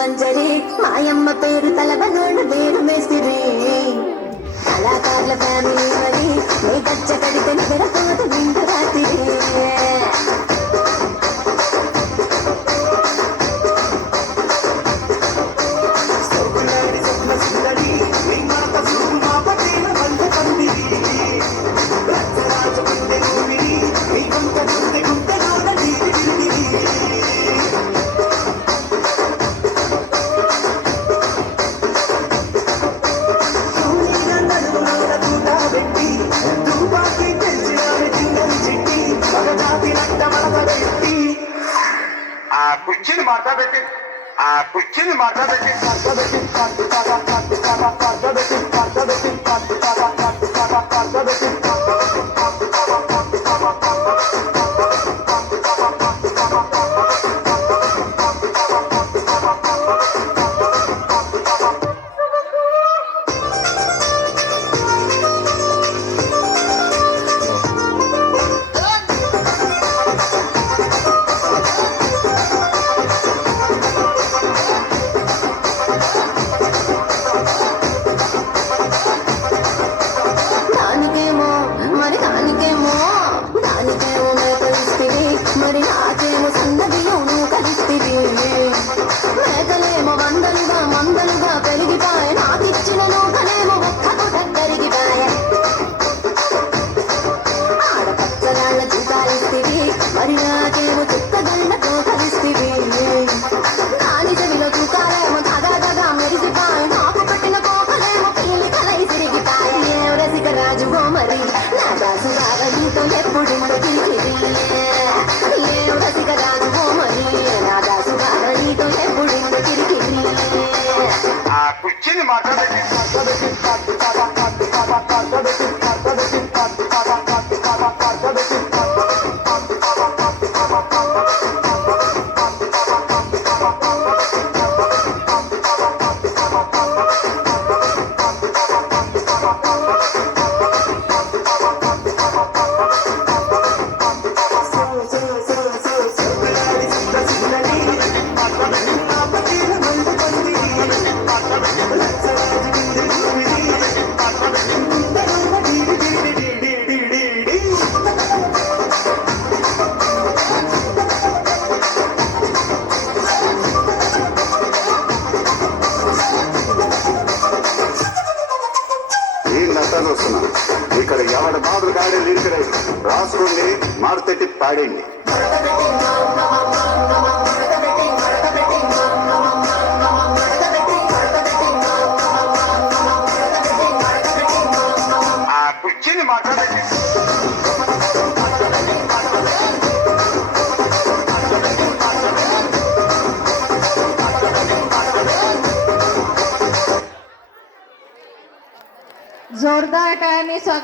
మంజరి మాయమ్మ పేరు తలబనోడు వేరు మేస్తిరి కళాకారుల ఫ్యామిలీ మరి నీ గచ్చ కడితే నిద్రపోదు నిండు రాత్రి కుర్చీని మాట్లాడబెట్టి కుర్చీని మాట్లాడబెట్టి మరి నాకేమో సన్నదిలో నువ్వు కలిస్తివి మేకలేమో మందలుగా పెరిగిపాయ నాకిచ్చిన నూకలేమో ఒక్కకు దగ్గరిగిపాయ ఆడపచ్చగాళ్ళ చూకాలిస్తివి మరి నాకేమో చుక్కగళ్ళతో కలిస్తివి నాని చెవిలో చూకాలేమో దగా మెరిసిపాయ నాకు పెట్టిన కోకలేమో పీలి కలై తిరిగిపాయ ఏం రసిక రాజువో మరి నా దాసు బాగా నీతో ఎప్పుడు కిరికిరి కుర్చీని మాట్లాడబెట్టి వస్తున్నా ఇక్కడ ఎవరి బాబులు గాడే లిరిక్ రాసుకోండి మారుతెట్టి పాడండి కుర్చీని మాట్లాడండి जोरदार टाळ्यांनी स्वागत